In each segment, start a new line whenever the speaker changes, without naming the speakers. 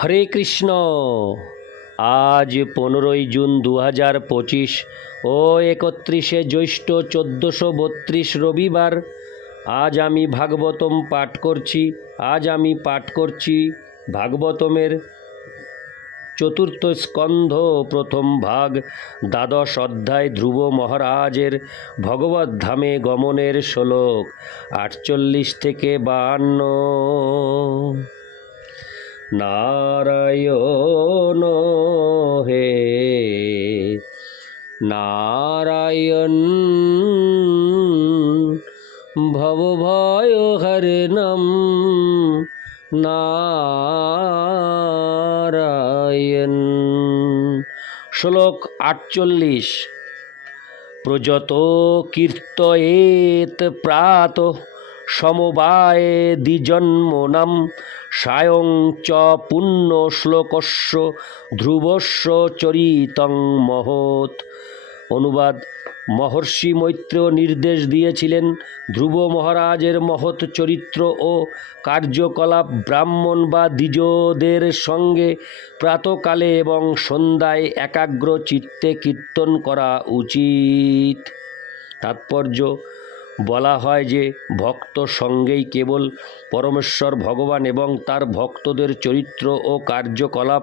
হরে কৃষ্ণ। আজ পনেরোই জুন দু হাজার পঁচিশ ও একত্রিশে জ্যৈষ্ঠ চোদ্দোশো বত্রিশ রবিবার, আজ আমি ভাগবতম পাঠ করছি। আজ আমি পাঠ করছি ভাগবতমের চতুর্থ স্কন্ধ, প্রথম ভাগ, দ্বাদশ অধ্যায় ধ্রুব মহারাজের ভগবত ধামে গমনের শ্লোক আটচল্লিশ থেকে বাহান্ন। নারায়ণ হে। নারায়ণ ভবভয় হরিণম নারায়ণ। শ্লোক আটচল্লিশ। প্রযত কীর্তয়েত প্রাত। সমবায়ে দ্বিজন্মনাম সায়ং চ পুণ্য শ্লোকস্য ধ্রুবস্য চরিতং মহৎ। অনুবাদ, মহর্ষি মৈত্র নির্দেশ দিয়েছিলেন ধ্রুব মহারাজের মহৎ চরিত্র ও কার্যকলাপ ব্রাহ্মণ বা দ্বিজদের সঙ্গে প্রাতকালে এবং সন্ধ্যায় একাগ্র চিত্তে কীর্তন করা উচিত। তাৎপর্য বলা হয় যে, ভক্ত সঙ্গেই কেবল পরমেশ্বর ভগবান এবং তার ভক্তদের চরিত্র ও কার্যকলাপ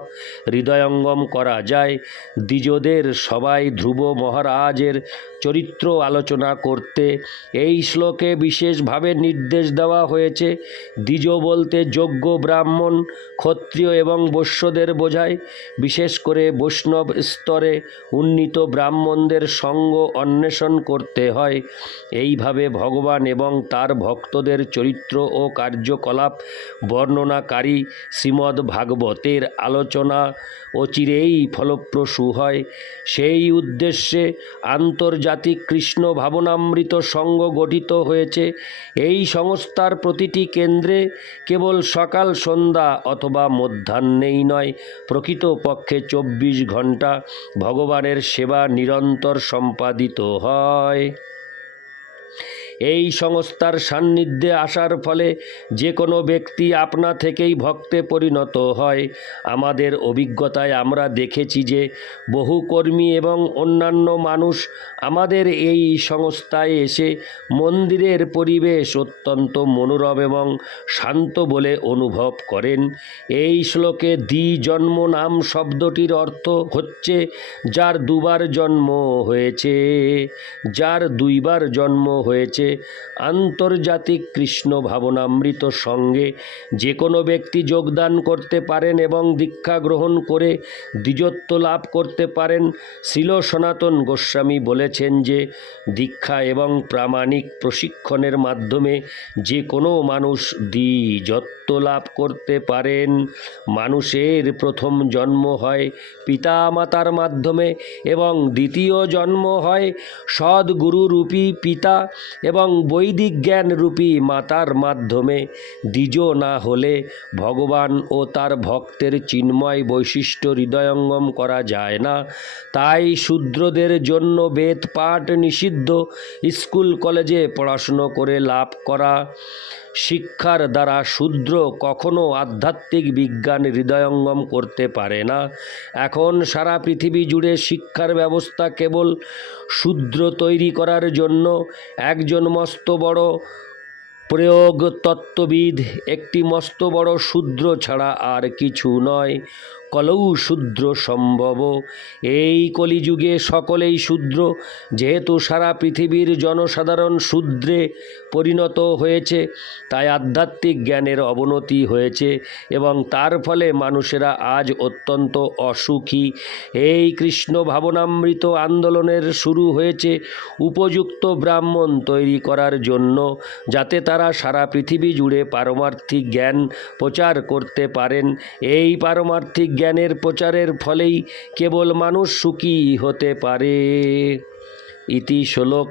হৃদয়ঙ্গম করা যায়। দ্বিজদের সবাই ধ্রুব মহারাজের চরিত্র আলোচনা করতে এই শ্লোকে বিশেষভাবে নির্দেশ দেওয়া হয়েছে। দ্বিজ বলতে যোগ্য ব্রাহ্মণ, ক্ষত্রিয় এবং বৈশ্যদের বোঝায়। বিশেষ করে বৈষ্ণব স্তরে উন্নীত ব্রাহ্মণদের সঙ্গ অন্বেষণ করতে হয়। এইভাবে ভগবান এবং তার ভক্তদের চরিত্র ও কার্যকলাপ বর্ণনাকারী শ্রীমদ্ ভাগবতের আলোচনা অচিরেই ফলপ্রসূ হয়। সেই উদ্দেশ্যে আন্তর্জাতিক কৃষ্ণ ভাবনামৃত সংঘ গঠিত হয়েছে। এই সংস্থার প্রতিটি কেন্দ্রে কেবল সকাল, সন্ধ্যা অথবা মধ্যাহ্নেই নয়, প্রকৃতপক্ষে চব্বিশ ঘণ্টা ভগবানের সেবা নিরন্তর সম্পাদিত হয়। এই সংস্থার সান্নিধ্যে আসার ফলে যে কোনো ব্যক্তি আপনা থেকেই ভক্তে পরিণত হয়। আমাদের অভিজ্ঞতায় আমরা দেখেছি যে বহু কর্মী এবং অন্যান্য মানুষ আমাদের এই সংস্থায় এসে মন্দিরের পরিবেশ অত্যন্ত মনোরম এবং শান্ত বলে অনুভব করেন। এই শ্লোকে দ্বি জন্ম নাম শব্দটির অর্থ হচ্ছে, যার দুবার জন্ম হয়েছে, যার দুইবার জন্ম হয়েছে আন্তর্জাতিক কৃষ্ণ ভাবনামৃত সঙ্গে যে কোনো ব্যক্তি যোগদান করতে পারেন এবং দীক্ষা গ্রহণ করে দ্বিজত্ব লাভ করতে পারেন। শিল সনাতন গোস্বামী বলেছেন যে, দীক্ষা এবং প্রামাণিক প্রশিক্ষণের মাধ্যমে যে কোনো মানুষ দ্বিজত্ব লাভ করতে পারেন। মানুষের প্রথম জন্ম হয় পিতা মাতার মাধ্যমে এবং দ্বিতীয় জন্ম হয় সদ্গুরুরূপী পিতা এবং বৈদিক জ্ঞানরূপী মাতার মাধ্যমে দ্বিজ না হলে ভগবান ও তার ভক্তের চিন্ময় বৈশিষ্ট্য হৃদয়ঙ্গম করা যায় না। তাই শূদ্রদের জন্য বেদ পাঠ নিষিদ্ধ। স্কুল, কলেজে পড়াশুনো করে লাভ করা শিক্ষার দ্বারা শূদ্র কখনো আধ্যাত্মিক বিজ্ঞান হৃদয়ঙ্গম করতে পারে না। এখন সারা পৃথিবী জুড়ে শিক্ষার ব্যবস্থা কেবল শূদ্র তৈরি করার জন্য একজন মস্ত বড় প্রয়োগ তত্ত্ববিদ একটি মস্ত বড় শূদ্র ছাড়া আর কিছু নয়। কলৌ শূদ্র সম্ভব। এই কলিযুগে সকলেই শূদ্র, যেহেতু সারা পৃথিবীর জনসাধারণ শূদ্রে পরিণত হয়েছে, তাই আধ্যাত্মিক জ্ঞানের অবনতি হয়েছে এবং তার ফলে মানুষেরা আজ অত্যন্ত অসুখী। এই কৃষ্ণ ভাবনামৃত আন্দোলনের শুরু হয়েছে উপযুক্ত ব্রাহ্মণ তৈরি করার জন্য, যাতে তারা সারা পৃথিবী জুড়ে পারমার্থিক জ্ঞান প্রচার করতে পারেন। এই পারমার্থিক জ্ঞানের প্রচারের ফলেই কেবল মানুষ সুখী হতে পারে। ইতি শ্লোক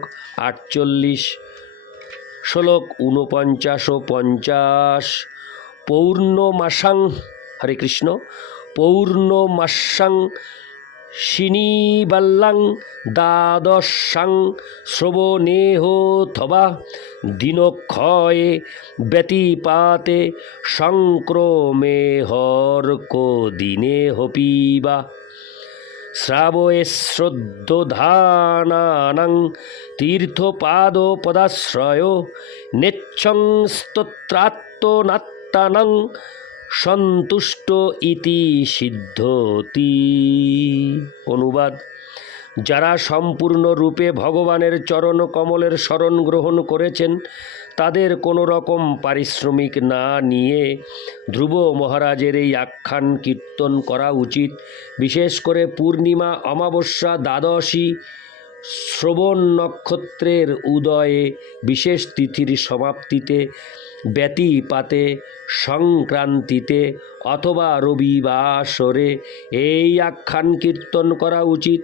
আটচল্লিশ, শ্লোক ঊনপঞ্চাশ ও পঞ্চাশ। পৌর্ণমাসাং, হরে কৃষ্ণ, পৌর্ণমাসাং শিনীবাল্লাং দ্বাদশাং শ্রবণেহোথবা দিনক্ষয়ে ব্যতিপাতে সংক্রমে হর তর্ক দিনে হপিবা শ্রাবয়ে শ্রদ্ধধানানাং তীর্থপাদ পদাশ্রয় নেচ্ছং স্তোত্রাত্মনাত্মানাং সন্তুষ্ট ইতি সিদ্ধতি। অনুবাদ, যারা সম্পূর্ণরূপে ভগবানের চরণ কমলের শরণ গ্রহণ করেছেন, তাদের কোনো রকম পারিশ্রমিক না নিয়ে ধ্রুব মহারাজের এই আখ্যান কীর্তন করা উচিত। বিশেষ করে পূর্ণিমা, অমাবস্যা, দ্বাদশী, শ্রবণ নক্ষত্রের উদয়ে বিশেষ তিথির সমাপ্তিতে ব্যতিপাতে সংক্রান্তিতে অথবা রবিবাসরে এই আখ্যান কীর্তন করা উচিত।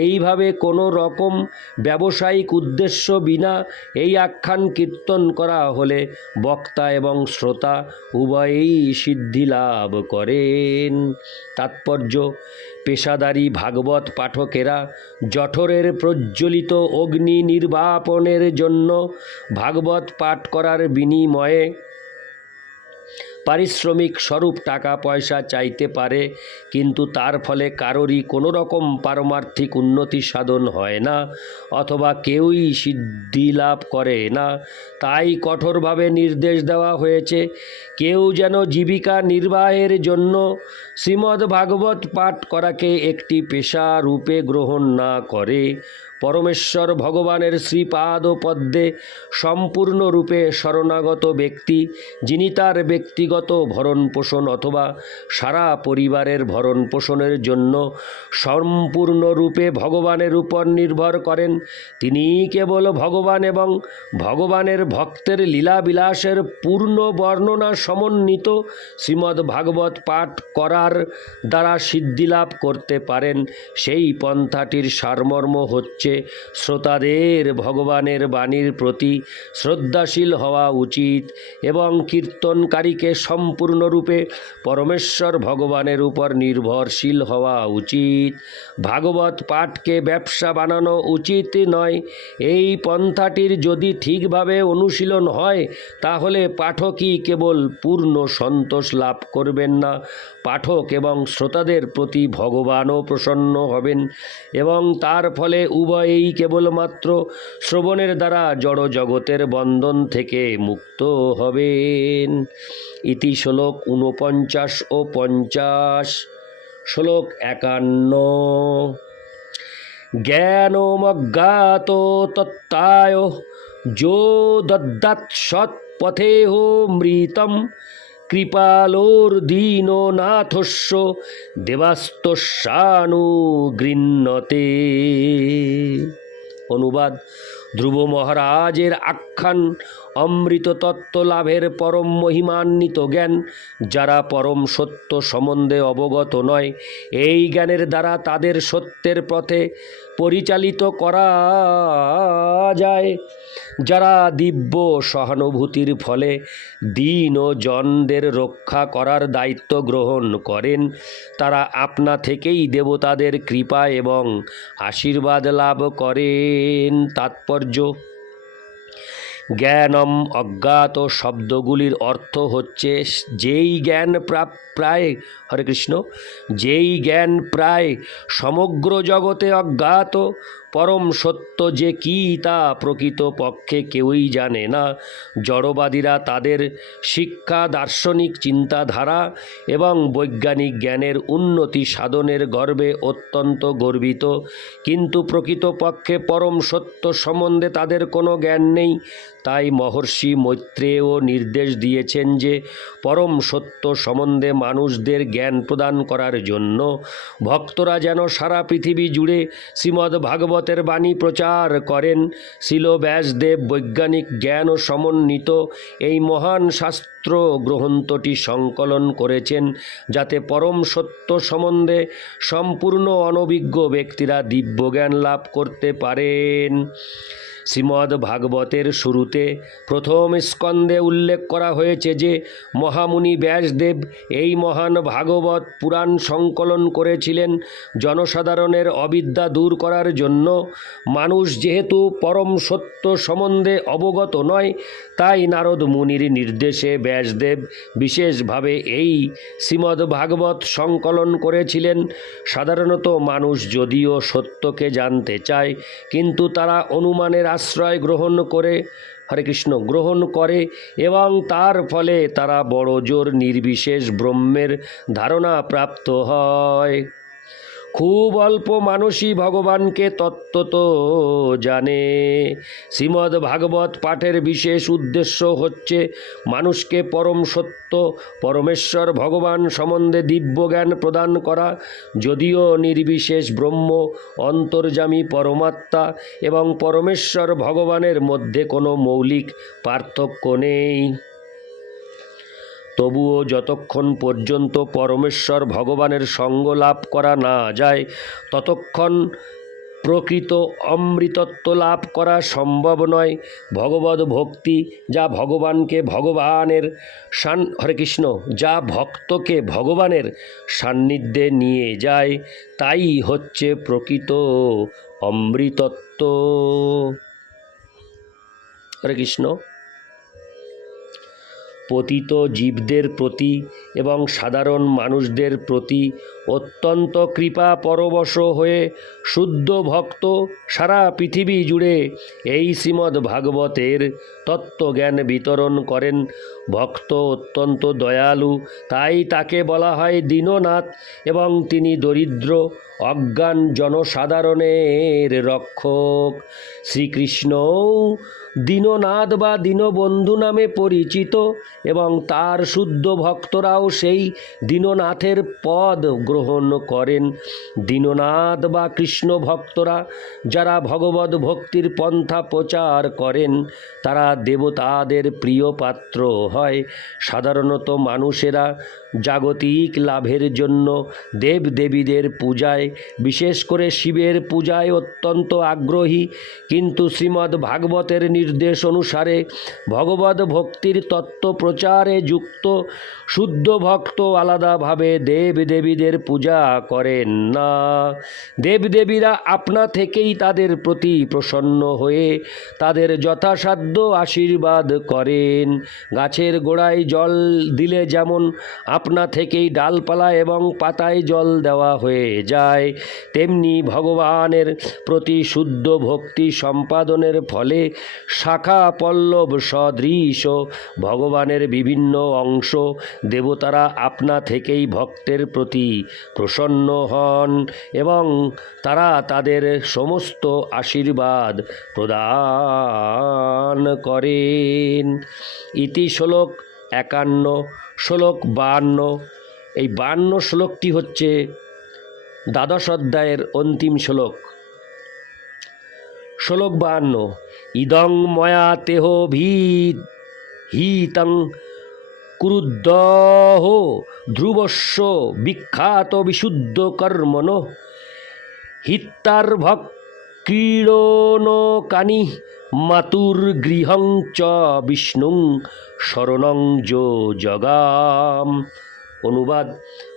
এইভাবে কোনো রকম ব্যবসায়িক উদ্দেশ্য বিনা এই আখ্যান কীর্তন করা হলে বক্তা এবং শ্রোতা উভয়েই সিদ্ধি লাভ করেন। তাৎপর্য, পেশাদারী ভাগবত পাঠকেরা জঠরের প্রজ্বলিত অগ্নি নির্বাপনের জন্য ভাগবত পাঠ করার বিনিময়ে পারিশ্রমিক স্বরূপ টাকা পয়সা চাইতে পারে, কিন্তু তার ফলে কারোরই কোনো রকম পারমার্থিক উন্নতি সাধন হয় না, অথবা কেউই সিদ্ধি লাভ করে না। তাই কঠোরভাবে নির্দেশ দেওয়া হয়েছে, কেউ যেন জীবিকা নির্বাহের জন্য শ্রীমদ্ ভাগবত পাঠ করাকে একটি পেশা রূপে গ্রহণ না করে। পরমেশ্বর ভগবানের শ্রীপাদ পদ্মে সম্পূর্ণরূপে শরণাগত ব্যক্তি, যিনি তার ব্যক্তিগত ভরণ পোষণ অথবা সারা পরিবারের ভরণ পোষণের জন্য সম্পূর্ণরূপে ভগবানের উপর নির্ভর করেন তিনি কেবল ভগবান এবং ভগবানের ভক্তের লীলাবিলাসের পূর্ণ বর্ণনা সমন্বিত শ্রীমদ্ ভাগবত পাঠ করার দ্বারা সিদ্ধিলাভ করতে পারেন। সেই পন্থাটির সারমর্ম হচ্ছে শ্রোতাদের ভগবানের বাণীর প্রতি শ্রদ্ধাশীল হওয়া উচিত এবং কীর্তনকারীকে সম্পূর্ণরূপে পরমেশ্বর ভগবানের উপর নির্ভরশীল হওয়া উচিত। ভাগবত পাঠকে ব্যবসা বানানো উচিত নয়। এই পন্থাটির যদি ঠিকভাবে অনুশীলন হয়, তাহলে পাঠকই কেবল পূর্ণ সন্তোষ লাভ করবেন না। পাঠক এবং শ্রোতাদের প্রতি ভগবানও প্রসন্ন হবেন এবং তার ফলে উভয়েই কেবলমাত্র শ্রবণের দ্বারা জড় জগতের বন্ধন থেকে মুক্ত হবেন। ইতি শ্লোক ঊনপঞ্চাশ ও পঞ্চাশ। শ্লোক একান্ন। জ্ঞানমজ্ঞাত তত্তায় যো দদ্যাৎ সৎপথেহ মৃতম কৃপালোর্দীনো নাথস্য দেবাস্তস্যানুগৃহ্ণতে। অনুবাদ ধ্রুব মহারাজের আখ্যান অমৃত তত্ত্ব লাভের পরম মহিমান্বিত জ্ঞান, যারা পরম সত্য সম্বন্ধে অবগত নয়, এই জ্ঞানের দ্বারা তাদের সত্যের পথে পরিচালিত করা যায়। যারা দিব্য সহানুভূতির ফলে দিন ও জনদের রক্ষা করার দায়িত্ব গ্রহণ করেন, তারা আপনা থেকেই দেবতাদের কৃপা এবং আশীর্বাদ লাভ করেন। তাৎপর্য জ্ঞানম অজ্ঞাত শব্দগুলির অর্থ হচ্ছে যেই জ্ঞান প্রায়, হরে কৃষ্ণ, যেই জ্ঞান প্রায় সমগ্র জগতে অজ্ঞাত পরম সত্য যে কী তা প্রকৃত পক্ষে কেউই জানে না। জড়বাদীরা তাদের শিক্ষা, দার্শনিক চিন্তাধারা এবং বৈজ্ঞানিক জ্ঞানের উন্নতি সাধনের গর্বে অত্যন্ত গর্বিত। কিন্তু প্রকৃতপক্ষে পরম সত্য সম্বন্ধে তাদের কোনো জ্ঞান নেই। তাই মহর্ষি মৈত্রেয় নির্দেশ দিয়েছেন যে পরম সত্য সম্বন্ধে মানুষদের জ্ঞান প্রদান করার জন্য ভক্তরা যেন সারা পৃথিবী জুড়ে শ্রীমদ্ ভাগবতের বাণী প্রচার করেন শিল ব্যাসদেব বৈজ্ঞানিক জ্ঞান ও সমন্বিত। এই মহান শাস্ত্র গ্রন্থটি সংকলন করেছেন যাতে পরম সত্য সম্বন্ধে সম্পূর্ণ অনভিজ্ঞ ব্যক্তিরা দিব্যজ্ঞান লাভ করতে পারেন। শ্রীমদ্ ভাগবতের শুরুতে প্রথম স্কন্দে উল্লেখ করা হয়েছে যে মহামুনি ব্যাসদেব এই মহান ভাগবত পুরাণ সংকলন করেছিলেন জনসাধারণের অবিদ্যা দূর করার জন্য। মানুষ যেহেতু পরম সত্য সম্বন্ধে অবগত নয়, তাই নারদ মুনির নির্দেশে ব্যাসদেব বিশেষভাবে এই শ্রীমদ্ ভাগবত সংকলন করেছিলেন। সাধারণত মানুষ যদিও সত্যকে জানতে চায়, কিন্তু তারা অনুমানের আশ্রয় গ্রহণ করে, হরে কৃষ্ণ, গ্রহণ করে এবং তার ফলে তারা বড় জোর নির্বিশেষ ব্রহ্মের ধারণা প্রাপ্ত হয়। খুব অল্প মানুষই ভগবানকে তত্ত্বত জানে। শ্রীমদ্ ভাগবত পাঠের বিশেষ উদ্দেশ্য হচ্ছে মানুষকে পরম সত্য, পরমেশ্বর ভগবান সম্বন্ধে দিব্য জ্ঞান প্রদান করা, যদিও নির্বিশেষ ব্রহ্ম, অন্তর্যামী পরমাত্মা এবং পরমেশ্বর ভগবানের মধ্যে কোনো মৌলিক পার্থক্য নেই। তবুও যতক্ষণ পর্যন্ত পরমেশ্বর ভগবানের সঙ্গ লাভ করা না যায়, ততক্ষণ প্রকৃত অমৃতত্ব লাভ করা সম্ভব নয়। ভগবত ভক্তি, যা ভগবানকে ভগবানের সান, হরে কৃষ্ণ, যা ভক্তকে ভগবানের সান্নিধ্যে নিয়ে যায়, তাই হচ্ছে প্রকৃত অমৃতত্ব। হরে কৃষ্ণ। পতিত জীবদের প্রতি এবং সাধারণ মানুষদের প্রতি অত্যন্ত কৃপা পরবশ হয়ে শুদ্ধ ভক্ত সারা পৃথিবী জুড়ে এই শ্রীমদ্ ভাগবতের তত্ত্বজ্ঞান বিতরণ করেন। ভক্ত অত্যন্ত দয়ালু, তাই তাকে বলা হয় দীননাথ এবং তিনি দরিদ্র, অজ্ঞান জনসাধারণের রক্ষক। শ্রীকৃষ্ণও দীননাথ বা দীনবন্ধু নামে পরিচিত এবং তার শুদ্ধ ভক্তরাও সেই দীননাথের পদ গ্রহণ করেন। দীননাথ বা কৃষ্ণ ভক্তরা যারা ভগবত ভক্তির পন্থা প্রচার করেন, তারা দেবতাদের প্রিয় পাত্র হয়। সাধারণত মানুষেরা জাগতিক লাভের জন্য দেব দেবীদের পূজায়, বিশেষ করে শিবের পূজায় অত্যন্ত আগ্রহী। কিন্তু শ্রীমদ্ ভাগবতের নির্দেশ অনুসারে ভগবত ভক্তির তত্ত্ব প্রচারে যুক্ত শুদ্ধ ভক্ত আলাদাভাবে দেব দেবীদের পূজা করেন না। দেবদেবীরা আপনা থেকেই তাদের প্রতি প্রসন্ন হয়ে তাদের যথাসাধ্য আশীর্বাদ করেন। গাছের গোড়ায় জল দিলে যেমন আপনা থেকেই ডালপালা এবং পাতায় জল দেওয়া হয়ে যায়। তেমনি ভগবানের প্রতি শুদ্ধ ভক্তি সম্পাদনের ফলে শাখা পল্লব সদৃশ ভগবানের বিভিন্ন অংশ দেবতারা আপনা থেকেই ভক্তের প্রতি প্রসন্ন হন এবং তারা তাদের সমস্ত আশীর্বাদ প্রদান করেন। ইতি শ্লোক একান্ন শ্লোক বান্ন এই বান্ন শ্লোকটি হচ্ছে দ্বাদশ অধ্যায়ের অন্তিম শ্লোক। শ্লোক বান্ন ইদং ময়া তেহ ভীত, হিতং কুরুদ্দহ ধ্রুবস্য বিখ্যাত বিশুদ্ধ কর্মণ, হিত্তার্ভক ক্রীড়নকানি মাতুর গৃহং চ বিষ্ণুং শরণং যো জগাম। অনুবাদ।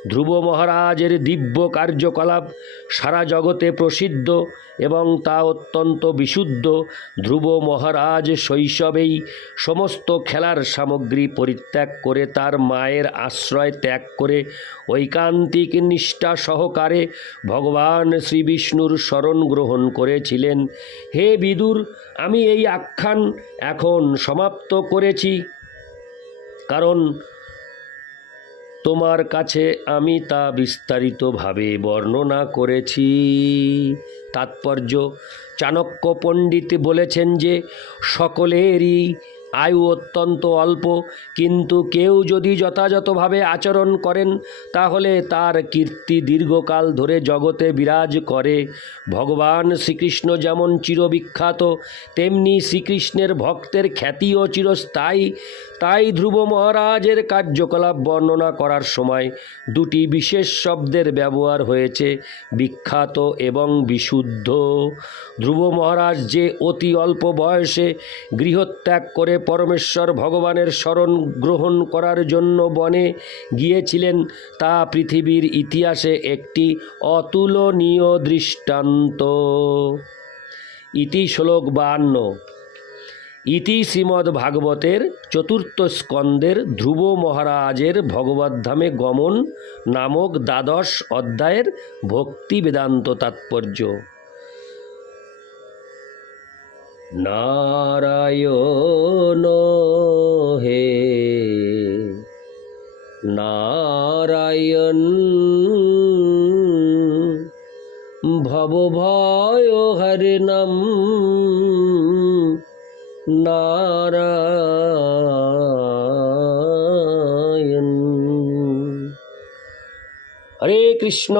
ধ্রুব মহারাজের দিব্য কার্যকলাপ সারা জগতে প্রসিদ্ধ এবং তা অত্যন্ত বিশুদ্ধ। ধ্রুব মহারাজ শৈশবেই সমস্ত খেলার সামগ্রী পরিত্যাগ করে তার মায়ের আশ্রয় ত্যাগ করে ঐকান্তিক নিষ্ঠা সহকারে ভগবান শ্রী বিষ্ণুর শরণ গ্রহণ করেছিলেন। হে বিদুর, আমি এই আখ্যান এখন সমাপ্ত করেছি। কারণ তোমার কাছে আমি তা বিস্তারিতভাবে বর্ণনা করেছি। তাৎপর্য, চাণক্য পণ্ডিত বলেছেন যে, সকলেরই আয়ু অত্যন্ত অল্প, কিন্তু কেউ যদি যথাযথভাবে আচরণ করেন, তাহলে তার কীর্তি দীর্ঘকাল ধরে জগতে বিরাজ করে। ভগবান শ্রীকৃষ্ণ যেমন চিরবিখ্যাত, তেমনি শ্রীকৃষ্ণের ভক্তের খ্যাতিও চিরস্থায়ী। তাই ধ্রুব মহারাজের কার্যকলাপ বর্ণনা করার সময় দুটি বিশেষ শব্দের ব্যবহার হয়েছে, বিখ্যাত এবং বিশুদ্ধ। ধ্রুব মহারাজ যে অতি অল্প বয়সে গৃহত্যাগ করে পরমেশ্বর ভগবানের স্মরণ গ্রহণ করার জন্য বনে গিয়েছিলেন, তা পৃথিবীর ইতিহাসে একটি অতুলনীয় দৃষ্টান্ত। ইতি শ্লোক বাহান্ন। ইতি শ্রীমদ্ ভাগবতের চতুর্থ স্কন্দের ধ্রুব মহারাজের ভগবদ্ধামে গমন নামক দ্বাদশ অধ্যায়ের ভক্তি বেদান্ত তাৎপর্য। নারায়ণ হে, নারায়ণ ভব ভয় নারায়ণ হরে কৃষ্ণ